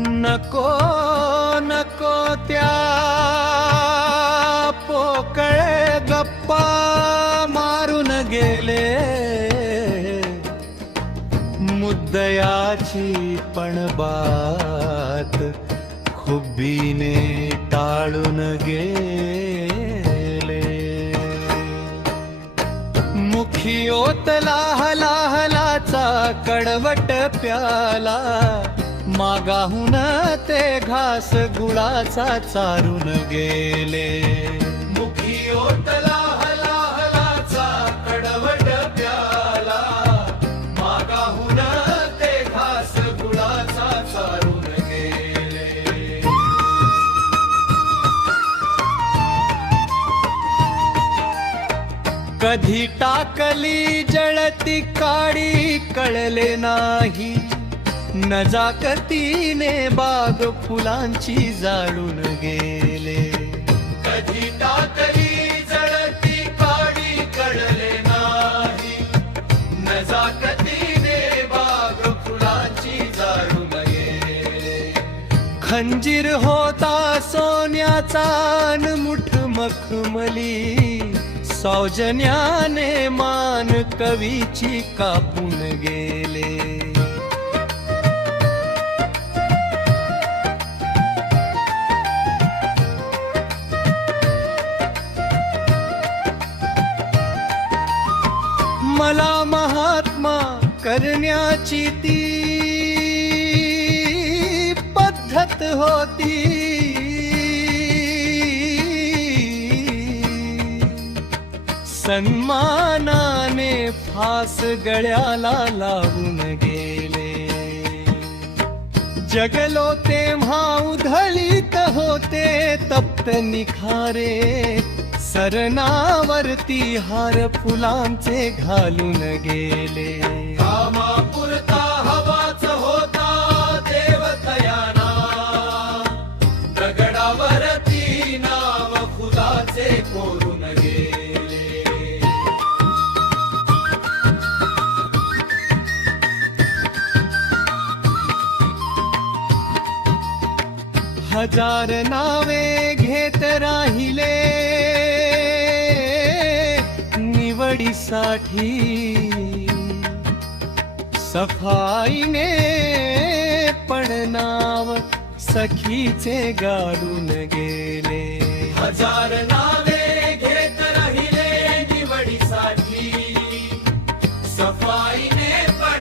नको नको त्या पोकळे गप्पा मारून गेले, मुद्दयाची पण बात खुब्बीने टाळून गेले. मुखी ओतला हला हलाचा कडवट प्याला, मागाहून ते घास गुळाचा चारून गेले. मुखी ओतला हला हलाचा कडवट प्याला, मागाहून ते घास गुळाचा चारून गेले. कधी टाकली जळती काडी कळले नाही, नजाकतीने बाग फुलांची जाळून गेले. कधी टाकली जळती काडी कळले नाही, नजाकतीने बाग फुलांची जाळून गेले. खंजीर होता सोन्याचा न मुठ मखमली, सौजन्याने मान कवीची कापून गेले. मला महात्मा करण्याची ती पद्धत होती, सन्मानाने फास गळ्याला लावून गेले. जगलो तेव्हा उधळीत होते तप्त निखारे, सरणावरती हार फुलांचे घालून गेले. कामापुरता हवाच होता देवतयाना, दगडावरती नाव खुदाचे कोरून गेले. हजार नावे घेत राहिले निवडीसाठी, सफाईने पण नाव सखीचे गाडून गेले. हजार नावे